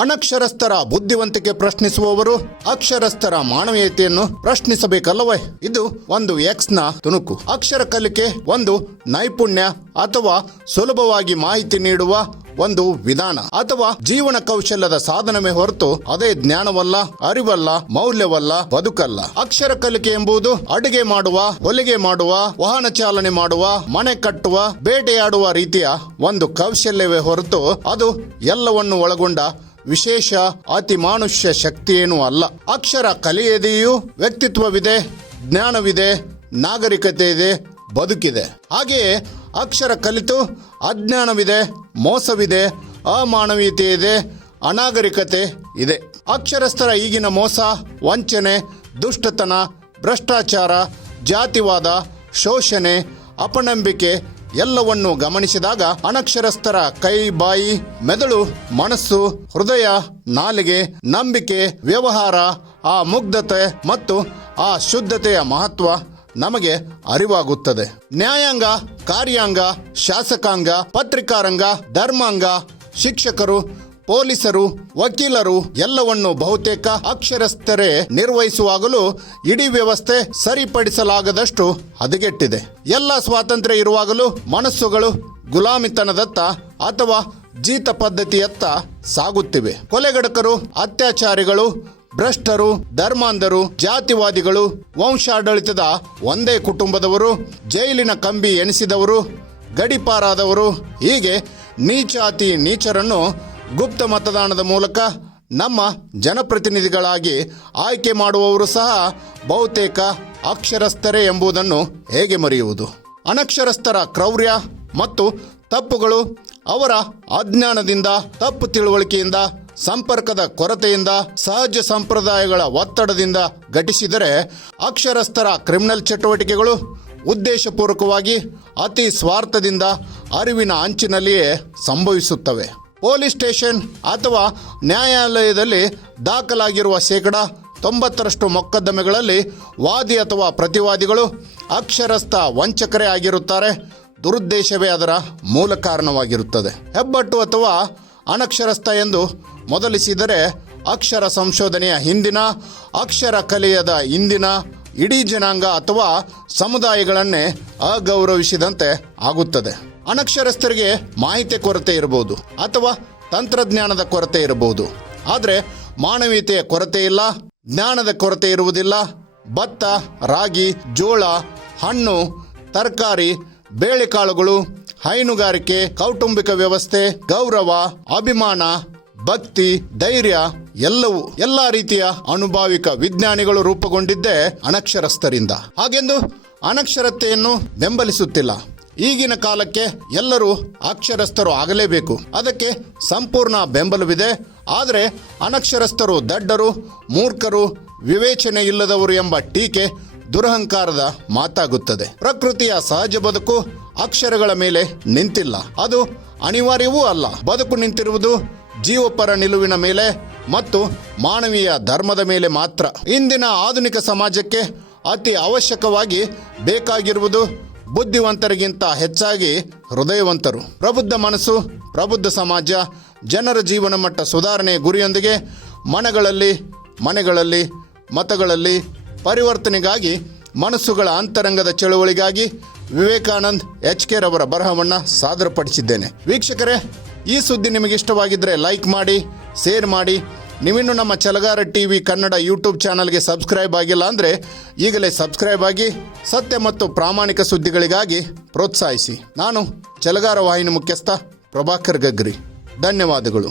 ಅನಕ್ಷರಸ್ಥರ ಬುದ್ಧಿವಂತಿಕೆ ಪ್ರಶ್ನಿಸುವವರು ಅಕ್ಷರಸ್ಥರ ಮಾನವೀಯತೆಯನ್ನು ಪ್ರಶ್ನಿಸಬೇಕಲ್ಲವೇ? ಇದು ಒಂದು ಎಕ್ಸ್ನ ತುಣುಕು. ಅಕ್ಷರ ಕಲಿಕೆ ಒಂದು ನೈಪುಣ್ಯ ಅಥವಾ ಸುಲಭವಾಗಿ ಮಾಹಿತಿ ನೀಡುವ ಒಂದು ವಿಧಾನ ಅಥವಾ ಜೀವನ ಕೌಶಲ್ಯದ ಸಾಧನವೇ ಹೊರತು ಅದೇ ಜ್ಞಾನವಲ್ಲ, ಅರಿವಲ್ಲ, ಮೌಲ್ಯವಲ್ಲ, ಬದುಕಲ್ಲ. ಅಕ್ಷರ ಕಲಿಕೆ ಎಂಬುದು ಅಡುಗೆ ಮಾಡುವ, ಹೊಲಿಗೆ ಮಾಡುವ, ವಾಹನ ಚಾಲನೆ ಮಾಡುವ, ಮನೆ ಕಟ್ಟುವ, ಬೇಟೆಯಾಡುವ ರೀತಿಯ ಒಂದು ಕೌಶಲ್ಯವೇ ಹೊರತು ಅದು ಎಲ್ಲವನ್ನು ಒಳಗೊಂಡ ವಿಶೇಷ ಅತಿ ಮಾನುಷ್ಯ ಶಕ್ತಿಯೇನೂ ಅಲ್ಲ. ಅಕ್ಷರ ಕಲಿಯದೆಯೂ ವ್ಯಕ್ತಿತ್ವವಿದೆ, ಜ್ಞಾನವಿದೆ ನಾಗರಿಕತೆ ಇದೆ ಬದುಕಿದೆ. ಹಾಗೆಯೇ ಅಕ್ಷರ ಕಲಿತು ಅಜ್ಞಾನವಿದೆ, ಮೋಸವಿದೆ ಅಮಾನವೀಯತೆ ಇದೆ ಅನಾಗರಿಕತೆ ಇದೆ ಅಕ್ಷರಸ್ಥರ ಈಗಿನ ಮೋಸ, ವಂಚನೆ, ದುಷ್ಟತನ, ಭ್ರಷ್ಟಾಚಾರ, ಜಾತಿವಾದ, ಶೋಷಣೆ, ಅಪನಂಬಿಕೆ ಎಲ್ಲವನ್ನು ಗಮನಿಸಿದಾಗ ಅನಕ್ಷರಸ್ಥರ ಕೈ, ಬಾಯಿ, ಮೆದುಳು, ಮನಸ್ಸು, ಹೃದಯ, ನಾಲಿಗೆ, ನಂಬಿಕೆ, ವ್ಯವಹಾರ, ಆ ಮುಗ್ಧತೆ ಮತ್ತು ಆ ಶುದ್ಧತೆಯ ಮಹತ್ವ ನಮಗೆ ಅರಿವಾಗುತ್ತದೆ. ನ್ಯಾಯಾಂಗ, ಕಾರ್ಯಾಂಗ, ಶಾಸಕಾಂಗ, ಪತ್ರಿಕಾರಂಗ, ಧರ್ಮಾಂಗ, ಶಿಕ್ಷಕರು ಪೊಲೀಸರು, ವಕೀಲರು ಎಲ್ಲವನ್ನು ಬಹುತೇಕ ಅಕ್ಷರಸ್ಥರೇ ನಿರ್ವಹಿಸುವಾಗಲೂ ಇಡೀ ವ್ಯವಸ್ಥೆ ಸರಿಪಡಿಸಲಾಗದಷ್ಟು ಹದಗೆಟ್ಟಿದೆ. ಎಲ್ಲ ಸ್ವಾತಂತ್ರ್ಯ ಇರುವಾಗಲೂ ಮನಸ್ಸುಗಳು ಗುಲಾಮಿತನದತ್ತ ಅಥವಾ ಜೀತ ಪದ್ಧತಿಯತ್ತ ಸಾಗುತ್ತಿವೆ. ಕೊಲೆಗಡಕರು, ಅತ್ಯಾಚಾರಿಗಳು, ಭ್ರಷ್ಟರು, ಧರ್ಮಾಂಧರು, ಜಾತಿವಾದಿಗಳು, ವಂಶಾಡಳಿತದ ಒಂದೇ ಕುಟುಂಬದವರು, ಜೈಲಿನ ಕಂಬಿ ಎಣಿಸಿದವರು ಗಡಿಪಾರಾದವರು ಹೀಗೆ ನೀಚಾತಿ ನೀಚರನ್ನು ಗುಪ್ತ ಮತದಾನದ ಮೂಲಕ ನಮ್ಮ ಜನಪ್ರತಿನಿಧಿಗಳಾಗಿ ಆಯ್ಕೆ ಮಾಡುವವರು ಸಹ ಬಹುತೇಕ ಅಕ್ಷರಸ್ಥರೇ ಎಂಬುದನ್ನು ಹೇಗೆ ಮರೆಯುವುದು? ಅನಕ್ಷರಸ್ಥರ ಕ್ರೌರ್ಯ ಮತ್ತು ತಪ್ಪುಗಳು ಅವರ ಅಜ್ಞಾನದಿಂದ, ತಪ್ಪು ತಿಳುವಳಿಕೆಯಿಂದ, ಸಂಪರ್ಕದ ಕೊರತೆಯಿಂದ, ಸಹಜ ಸಂಪ್ರದಾಯಗಳ ಒತ್ತಡದಿಂದ ಘಟಿಸಿದರೆ ಅಕ್ಷರಸ್ಥರ ಕ್ರಿಮಿನಲ್ ಚಟುವಟಿಕೆಗಳು ಉದ್ದೇಶಪೂರ್ವಕವಾಗಿ ಅತಿ ಸ್ವಾರ್ಥದಿಂದ ಅರಿವಿನ ಅಂಚಿನಲ್ಲಿಯೇ ಸಂಭವಿಸುತ್ತವೆ. ಪೊಲೀಸ್ ಸ್ಟೇಷನ್ ಅಥವಾ ನ್ಯಾಯಾಲಯದಲ್ಲಿ ದಾಖಲಾಗಿರುವ ಶೇಕಡ ತೊಂಬತ್ತರಷ್ಟು ಮೊಕದ್ದಮೆಗಳಲ್ಲಿ ವಾದಿ ಅಥವಾ ಪ್ರತಿವಾದಿಗಳು ಅಕ್ಷರಸ್ಥ ವಂಚಕರೇ ಆಗಿರುತ್ತಾರೆ. ದುರುದ್ದೇಶವೇ ಅದರ ಮೂಲ ಕಾರಣವಾಗಿರುತ್ತದೆ. ಹೆಬ್ಬಟ್ಟು ಅಥವಾ ಅನಕ್ಷರಸ್ಥ ಎಂದು ಮೊದಲಿಸಿದರೆ ಅಕ್ಷರ ಸಂಶೋಧನೆಯ ಹಿಂದಿನ, ಅಕ್ಷರ ಕಲಿಯದ ಇಂದಿನ, ಇಡೀ ಜನಾಂಗ ಅಥವಾ ಸಮುದಾಯಗಳನ್ನೇ ಅಗೌರವಿಸಿದಂತೆ ಆಗುತ್ತದೆ. ಅನಕ್ಷರಸ್ಥರಿಗೆ ಮಾಹಿತಿ ಕೊರತೆ ಇರಬಹುದು ಅಥವಾ ತಂತ್ರಜ್ಞಾನದ ಕೊರತೆ ಇರಬಹುದು. ಆದರೆ ಮಾನವೀಯತೆಯ ಕೊರತೆ ಇಲ್ಲ, ಜ್ಞಾನದ ಕೊರತೆ ಇರುವುದಿಲ್ಲ. ಭತ್ತ, ರಾಗಿ, ಜೋಳ, ಹಣ್ಣು, ತರಕಾರಿ, ಬೇಳೆಕಾಳುಗಳು, ಹೈನುಗಾರಿಕೆ, ಕೌಟುಂಬಿಕ ವ್ಯವಸ್ಥೆ, ಗೌರವ, ಅಭಿಮಾನ, ಭಕ್ತಿ, ಧೈರ್ಯ ಎಲ್ಲವೂ ಎಲ್ಲ ರೀತಿಯ ಅನುಭಾವಿಕ ವಿಜ್ಞಾನಿಗಳು ರೂಪುಗೊಂಡಿದ್ದೇ ಅನಕ್ಷರಸ್ಥರಿಂದ. ಹಾಗೆಂದು ಅನಕ್ಷರತೆಯನ್ನು ಬೆಂಬಲಿಸುತ್ತಿಲ್ಲ. ಈಗಿನ ಕಾಲಕ್ಕೆ ಎಲ್ಲರೂ ಅಕ್ಷರಸ್ಥರು ಆಗಲೇಬೇಕು. ಅದಕ್ಕೆ ಸಂಪೂರ್ಣ ಬೆಂಬಲವಿದೆ. ಆದರೆ ಅನಕ್ಷರಸ್ಥರು ದಡ್ಡರು, ಮೂರ್ಖರು ವಿವೇಚನೆ ಇಲ್ಲದವರು ಎಂಬ ಟೀಕೆ ದುರಹಂಕಾರದ ಮಾತಾಗುತ್ತದೆ. ಪ್ರಕೃತಿಯ ಸಹಜ ಬದುಕು ಅಕ್ಷರಗಳ ಮೇಲೆ ನಿಂತಿಲ್ಲ. ಅದು ಅನಿವಾರ್ಯವೂ ಅಲ್ಲ. ಬದುಕು ನಿಂತಿರುವುದು ಜೀವಪರ ನಿಲುವಿನ ಮೇಲೆ ಮತ್ತು ಮಾನವೀಯ ಧರ್ಮದ ಮೇಲೆ ಮಾತ್ರ. ಇಂದಿನ ಆಧುನಿಕ ಸಮಾಜಕ್ಕೆ ಅತಿ ಅವಶ್ಯಕವಾಗಿ ಬೇಕಾಗಿರುವುದು ಬುದ್ಧಿವಂತರಿಗಿಂತ ಹೆಚ್ಚಾಗಿ ಹೃದಯವಂತರು. ಪ್ರಬುದ್ಧ ಮನಸ್ಸು, ಪ್ರಬುದ್ಧ ಸಮಾಜ, ಜನರ ಜೀವನ ಮಟ್ಟ ಸುಧಾರಣೆ ಗುರಿಯೊಂದಿಗೆ ಮನಗಳಲ್ಲಿ, ಮನೆಗಳಲ್ಲಿ, ಮತಗಳಲ್ಲಿ ಪರಿವರ್ತನೆಗಾಗಿ, ಮನಸ್ಸುಗಳ ಅಂತರಂಗದ ಚಳುವಳಿಗಾಗಿ ವಿವೇಕಾನಂದ್ ಎಚ್ ಕೆ ರವರ ಬರಹವನ್ನು ಸಾದರಪಡಿಸಿದ್ದೇನೆ. ವೀಕ್ಷಕರೇ, ಈ ಸುದ್ದಿ ನಿಮಗೆ ಇಷ್ಟವಾಗಿದ್ದರೆ ಲೈಕ್ ಮಾಡಿ, ಶೇರ್ ಮಾಡಿ ನೀವಿನ್ನು ನಮ್ಮ ಚಲಗಾರ ಟಿ ವಿ ಕನ್ನಡ ಯೂಟ್ಯೂಬ್ ಚಾನಲ್ಗೆ ಸಬ್ಸ್ಕ್ರೈಬ್ ಆಗಿಲ್ಲ ಅಂದರೆ ಈಗಲೇ ಸಬ್ಸ್ಕ್ರೈಬ್ ಆಗಿ ಸತ್ಯ ಮತ್ತು ಪ್ರಾಮಾಣಿಕ ಸುದ್ದಿಗಳಿಗಾಗಿ ಪ್ರೋತ್ಸಾಹಿಸಿ. ನಾನು ಚಲಗಾರ ವಾಹಿನಿ ಮುಖ್ಯಸ್ಥ ಪ್ರಭಾಕರ್ ಗಗ್ರಿ. ಧನ್ಯವಾದಗಳು.